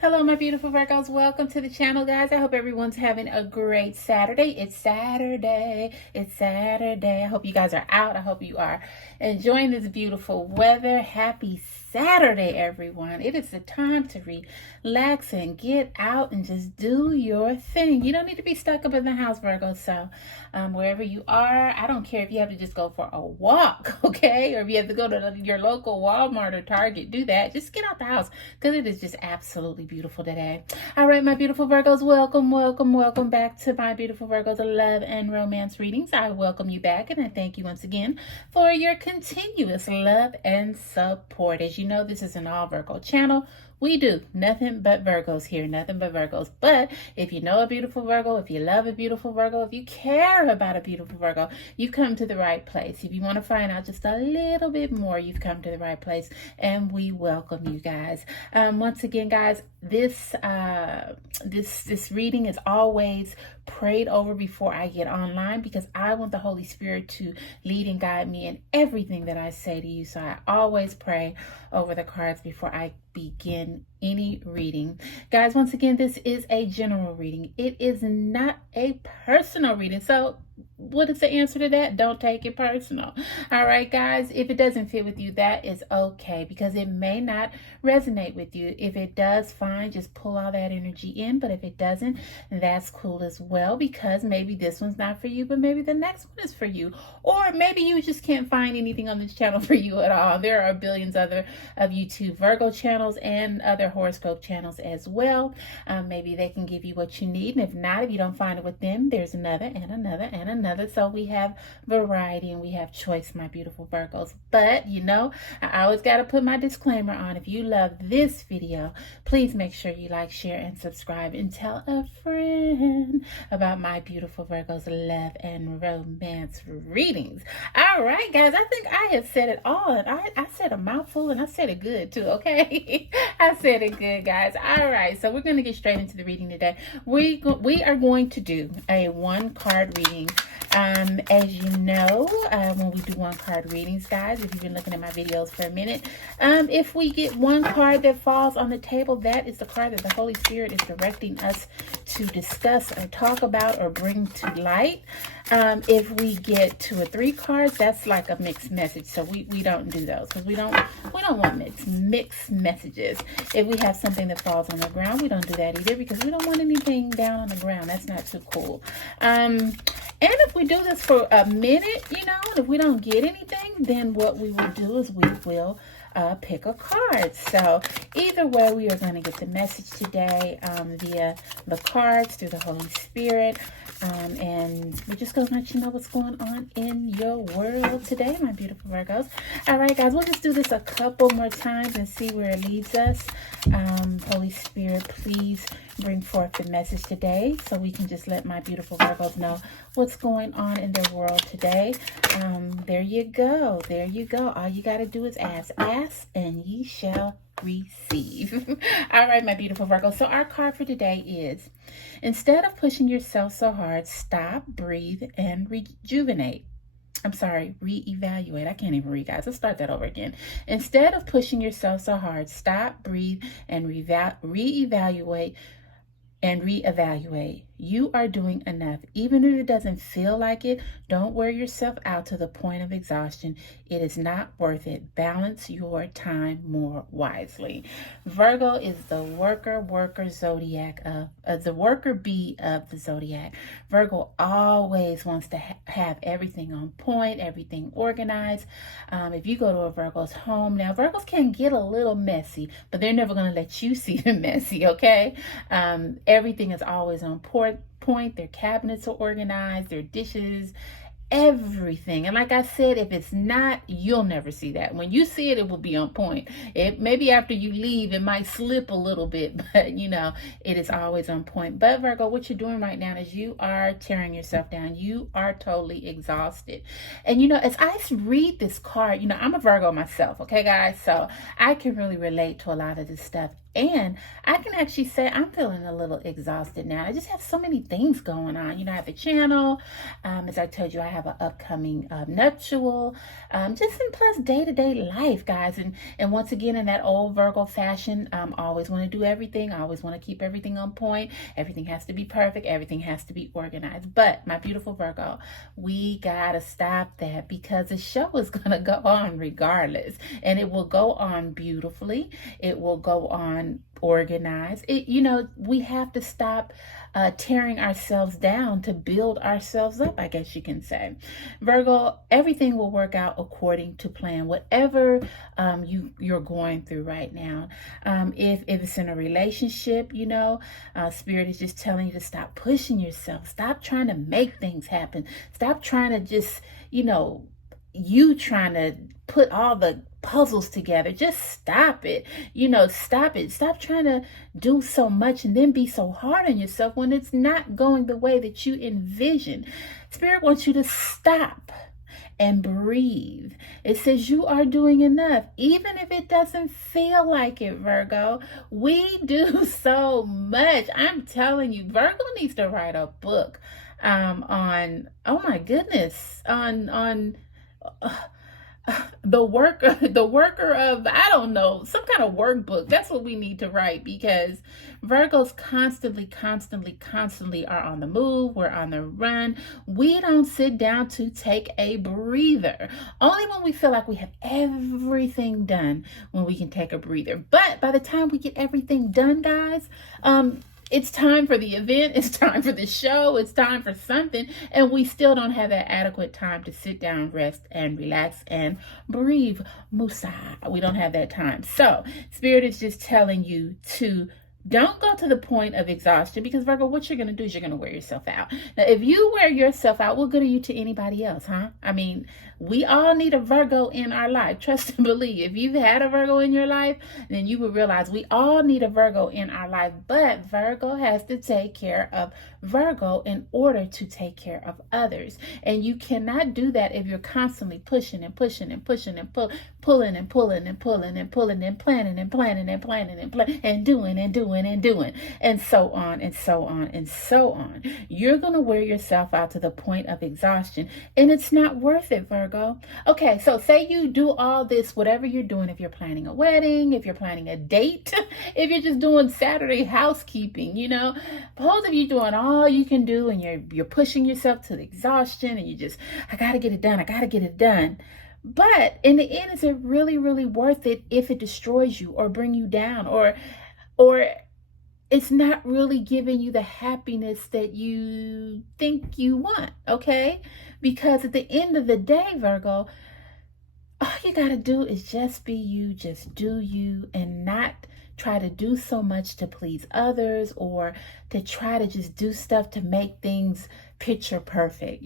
Hello, my beautiful Virgos. Welcome to the channel, guys. I hope everyone's having a great Saturday. It's Saturday. It's Saturday. I hope you guys are out. I hope you are enjoying this beautiful weather. Happy Saturday, everyone. It is the time to relax and get out and just do your thing. You don't need to be stuck up in the house, Virgo. So wherever you are, I don't care if you have to just go for a walk, okay? Or if you have to go to your local Walmart or Target, do that. Just get out the house because it is just absolutely beautiful today. All right, my beautiful Virgos, welcome back to my beautiful Virgos love and romance readings. I welcome you back and I thank you once again for your continuous love and support. As you know, this is an all Virgo channel. We do nothing but Virgos here, nothing but Virgos. But if you know a beautiful Virgo, if you love a beautiful Virgo, if you care about a beautiful Virgo, you've come to the right place. If you want to find out just a little bit more, you've come to the right place, and we welcome you guys. Once again, guys, this reading is always prayed over before I get online because I want the Holy Spirit to lead and guide me in everything that I say to you. So I always pray over the cards before I begin any reading. Guys, once again, this is a general reading. It is not a personal reading. So what is the answer to that? Don't take it personal. All right, guys, if it doesn't fit with you, that is okay because it may not resonate with you. If it does, fine, just pull all that energy in. But if it doesn't, that's cool as well because maybe this one's not for you, but maybe the next one is for you. Or maybe you just can't find anything on this channel for you at all. There are billions other of YouTube Virgo channels and other horoscope channels as well. Maybe they can give you what you need. And if not, if you don't find it with them, there's another and another and another. So we have variety and we have choice, my beautiful Virgos. But you know, I always got to put my disclaimer on. If you love this video, please make sure you like, share, and subscribe, and tell a friend about my beautiful Virgos love and romance readings. All right, guys, I think I have said it all, and I said a mouthful, and I said it good too. Okay, I said it good, guys. All right, so we're gonna get straight into the reading today. We are going to do a one card reading. As you know, when we do one card readings, guys, if you've been looking at my videos for a minute, if we get one card that falls on the table, that is the card that the Holy Spirit is directing us to discuss or talk about or bring to light. If we get 2 or 3 cards, that's like a mixed message. So we don't do those because we don't want mixed messages. If we have something that falls on the ground, we don't do that either because we don't want anything down on the ground. That's not too cool. And if we do this for a minute, you know, and if we don't get anything, then what we will do is we will pick a card. So either way, we are going to get the message today via the cards through the Holy Spirit. And we're just going to let you know what's going on in your world today, my beautiful Virgos. All right, guys, we'll just do this a couple more times and see where it leads us. Holy Spirit, please bring forth the message today so we can just let my beautiful Virgos know what's going on in their world today. There you go. There you go. All you got to do is ask. Ask and ye shall receive. All right, my beautiful Virgo. So our card for today is, instead of pushing yourself so hard, stop, breathe, and rejuvenate. I'm sorry, reevaluate. I can't even read, guys. Let's start that over again. Instead of pushing yourself so hard, stop, breathe, and reevaluate and reevaluate. You are doing enough. Even if it doesn't feel like it, don't wear yourself out to the point of exhaustion. It is not worth it. Balance your time more wisely. Virgo is the worker zodiac of the worker bee of the zodiac. Virgo always wants to have everything on point, everything organized. If you go to a Virgo's home, now Virgos can get a little messy, but they're never going to let you see the messy, okay? Everything is always on point. Their cabinets are organized, their dishes, everything. And like I said, if it's not, you'll never see that. When you see it, it will be on point. It maybe after you leave, it might slip a little bit, but you know, it is always on point. But Virgo, what you're doing right now is you are tearing yourself down. You are totally exhausted. And you know, as I read this card, you know, I'm a Virgo myself, okay, guys? So I can really relate to a lot of this stuff. And I can actually say I'm feeling a little exhausted now. I just have so many things going on. I have a channel. As I told you, I have an upcoming nuptial. Just in plus day-to-day life, guys. And once again, in that old Virgo fashion, I always want to do everything. I always want to keep everything on point. Everything has to be perfect. Everything has to be organized. But my beautiful Virgo, we gotta stop that, because the show is gonna go on regardless, and it will go on beautifully. It will go on organized. We have to stop tearing ourselves down to build ourselves up, I guess you can say. Virgo, everything will work out according to plan, whatever you're going through right now. If it's in a relationship, Spirit is just telling you to stop pushing yourself. Stop trying to make things happen. Stop trying to just, you trying to put all the puzzles together. Just stop it. Stop it. Stop trying to do so much and then be so hard on yourself when it's not going the way that you envision. Spirit wants you to stop and breathe. It says you are doing enough, even if it doesn't feel like it, Virgo. We do so much. I'm telling you, Virgo needs to write a book on, oh my goodness, on the worker of, I don't know, some kind of workbook. That's what we need to write, because Virgos constantly are on the move. We're on the run. We don't sit down to take a breather. Only when we feel like we have everything done, when we can take a breather. But by the time we get everything done, guys, it's time for the event. It's time for the show. It's time for something. And we still don't have that adequate time to sit down, rest, and relax and breathe. Musa. We don't have that time. So Spirit is just telling you to don't go to the point of exhaustion, because Virgo, what you're going to do is you're going to wear yourself out. Now, if you wear yourself out, what good are you to anybody else, huh? I mean, we all need a Virgo in our life. Trust and believe. If you've had a Virgo in your life, then you will realize we all need a Virgo in our life. But Virgo has to take care of Virgo in order to take care of others. And you cannot do that if you're constantly pushing and pulling and pulling and planning and doing and so on and so on and so on. You're going to wear yourself out to the point of exhaustion, and it's not worth it, Virgo. Okay, so say you do all this, whatever you're doing, if you're planning a wedding, if you're planning a date, if you're just doing Saturday housekeeping, suppose if you're doing all you can do and you're pushing yourself to the exhaustion and you just, I got to get it done. But in the end, is it really, really worth it if it destroys you or bring you down, or it's not really giving you the happiness that you think you want, okay? Because at the end of the day, Virgo, all you got to do is just be you, just do you, and not try to do so much to please others or to try to just do stuff to make things picture perfect.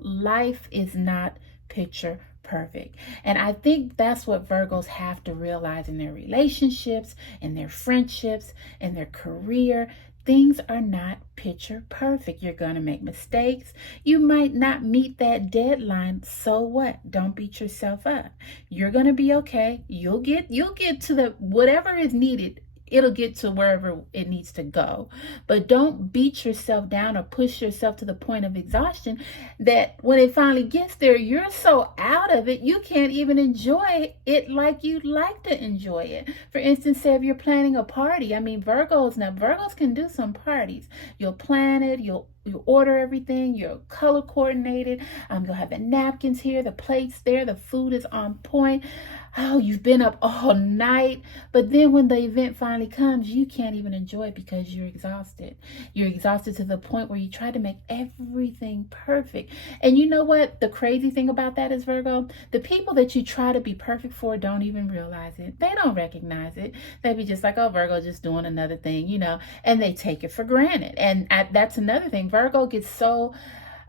Life is not picture perfect. And I think that's what Virgos have to realize in their relationships, in their friendships, in their career. Things are not picture perfect. You're going to make mistakes. You might not meet that deadline. So what? Don't beat yourself up. You're going to be okay. You'll get to the whatever is needed. It'll get to wherever it needs to go. But don't beat yourself down or push yourself to the point of exhaustion that when it finally gets there, you're so out of it, you can't even enjoy it like you'd like to enjoy it. For instance, say if you're planning a party. Virgos can do some parties. You'll plan it, you order everything, you're color coordinated, you'll have the napkins here, the plates there, the food is on point. Oh, you've been up all night, but then when the event finally comes, you can't even enjoy it because you're exhausted. You're exhausted to the point where you try to make everything perfect. And you know what? The crazy thing about that is, Virgo, the people that you try to be perfect for don't even realize it. They don't recognize it. They be just like, oh, Virgo just doing another thing, and they take it for granted. And that's another thing. Virgo gets so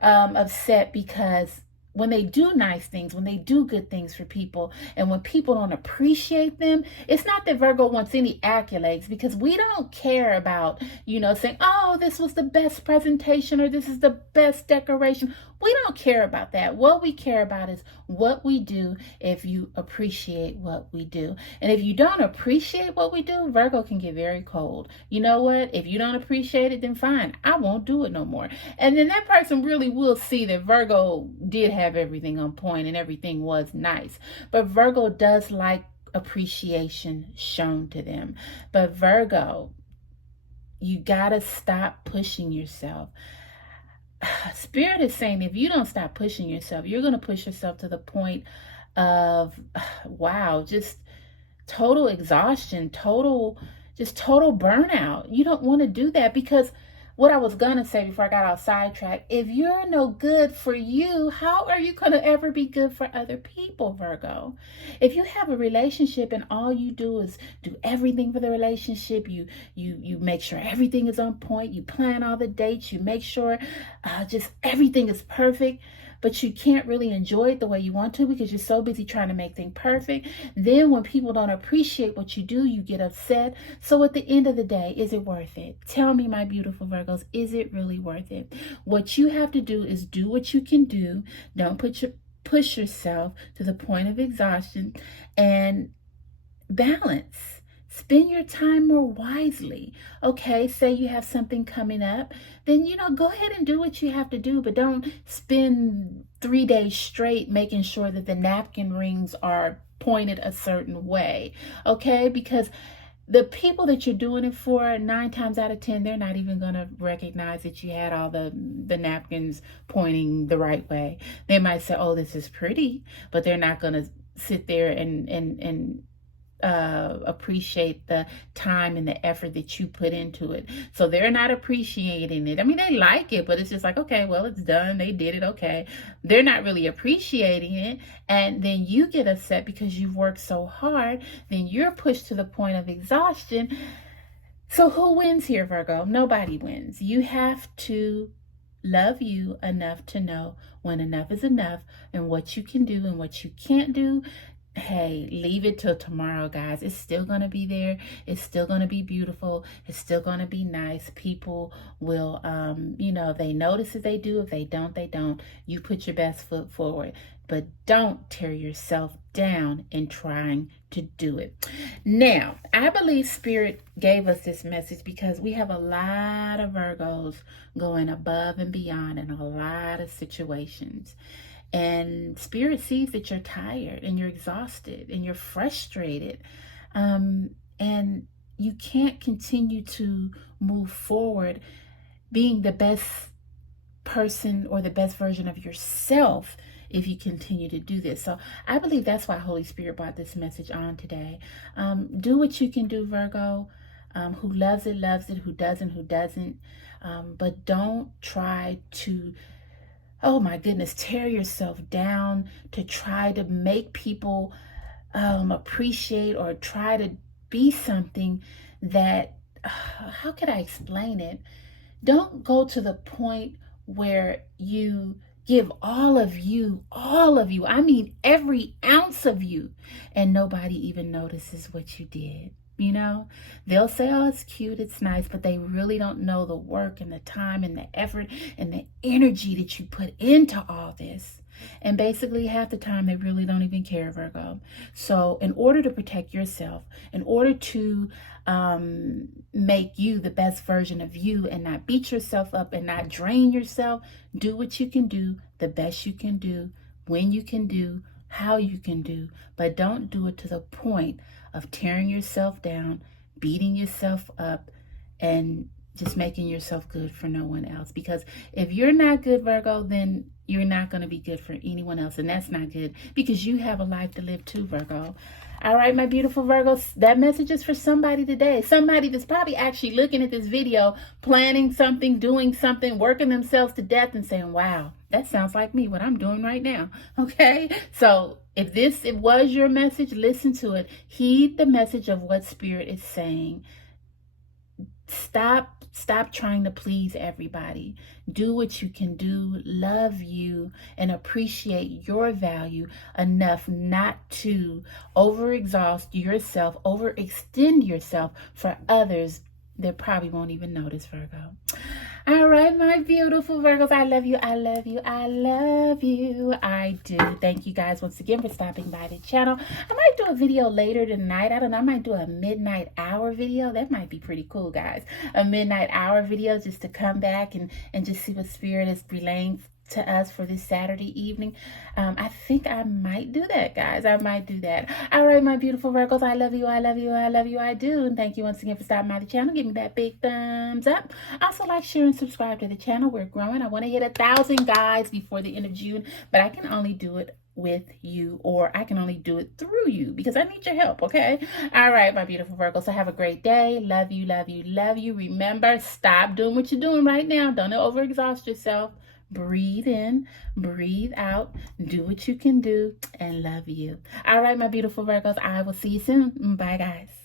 upset because when they do nice things, when they do good things for people, and when people don't appreciate them, it's not that Virgo wants any accolades, because we don't care about, saying, oh, this was the best presentation or this is the best decoration. We don't care about that. What we care about is what we do if you appreciate what we do. And if you don't appreciate what we do, Virgo can get very cold. You know what? If you don't appreciate it, then fine. I won't do it no more. And then that person really will see that Virgo did have everything on point and everything was nice. But Virgo does like appreciation shown to them. But Virgo, you gotta stop pushing yourself. Spirit is saying if you don't stop pushing yourself, you're going to push yourself to the point of, wow, just total exhaustion, total burnout. You don't want to do that, because what I was going to say before I got all sidetracked, if you're no good for you, how are you going to ever be good for other people, Virgo? If you have a relationship and all you do is do everything for the relationship, you make sure everything is on point, you plan all the dates, you make sure just everything is perfect, but you can't really enjoy it the way you want to because you're so busy trying to make things perfect. Then when people don't appreciate what you do, you get upset. So at the end of the day, is it worth it? Tell me, my beautiful Virgos, is it really worth it? What you have to do is do what you can do. Don't push yourself to the point of exhaustion, and balance. Spend your time more wisely. Okay, say you have something coming up, then, go ahead and do what you have to do, but don't spend 3 days straight making sure that the napkin rings are pointed a certain way. Okay, because the people that you're doing it for, 9 times out of 10, they're not even going to recognize that you had all the napkins pointing the right way. They might say, oh, this is pretty, but they're not going to sit there and appreciate the time and the effort that you put into it. So they're not appreciating it. I mean, they like it, but it's just like, okay, well, it's done. They did it. Okay. They're not really appreciating it. And then you get upset because you've worked so hard. Then you're pushed to the point of exhaustion. So who wins here, Virgo? Nobody wins. You have to love you enough to know when enough is enough and what you can do and what you can't do. Hey, leave it till tomorrow, guys. It's still going to be there. It's still going to be beautiful. It's still going to be nice. People will, if they notice it, they do. If they don't, they don't. You put your best foot forward. But don't tear yourself down in trying to do it. Now, I believe Spirit gave us this message because we have a lot of Virgos going above and beyond in a lot of situations. And Spirit sees that you're tired and you're exhausted and you're frustrated. And you can't continue to move forward being the best person or the best version of yourself if you continue to do this. So I believe that's why Holy Spirit brought this message on today. Do what you can do, Virgo. Who loves it, who doesn't. But don't try to, oh my goodness, tear yourself down to try to make people appreciate or try to be something that, how could I explain it? Don't go to the point where you give all of you, I mean every ounce of you, and nobody even notices what you did. They'll say, oh, it's cute, it's nice, but they really don't know the work and the time and the effort and the energy that you put into all this. And basically half the time they really don't even care, Virgo. So in order to protect yourself, in order to make you the best version of you and not beat yourself up and not drain yourself, do what you can do, the best you can do, when you can do, how you can do, but don't do it to the point of tearing yourself down, beating yourself up, and just making yourself good for no one else. Because if you're not good, Virgo, then you're not going to be good for anyone else. And that's not good because you have a life to live too, Virgo. All right, my beautiful Virgos, that message is for somebody today. Somebody that's probably actually looking at this video, planning something, doing something, working themselves to death and saying, wow, that sounds like me, what I'm doing right now. Okay, so if it was your message, listen to it. Heed the message of what Spirit is saying. Stop trying to please everybody. Do what you can do. Love you and appreciate your value enough not to overexhaust yourself, overextend yourself for others that probably won't even notice, Virgo. All right, my beautiful Virgos. I love you. I love you. I love you. I do. Thank you guys once again for stopping by the channel. I might do a video later tonight. I don't know. I might do a midnight hour video. That might be pretty cool, guys. A midnight hour video just to come back and just see what Spirit is relaying to us for this Saturday evening. I think I might do that, guys. I might do that. All right, my beautiful Virgos. I love you. I love you. I love you. I do. And thank you once again for stopping by the channel. Give me that big thumbs up. Also, like, share, and subscribe to the channel. We're growing. I want to hit 1,000 guys before the end of June, but I can only do it with you, or I can only do it through you because I need your help, okay? All right, my beautiful Virgos. So have a great day. Love you, love you, love you. Remember, stop doing what you're doing right now. Don't overexhaust yourself. Breathe in, breathe out, do what you can do, and love you. All right, my beautiful Virgos, I will see you soon. Bye, guys.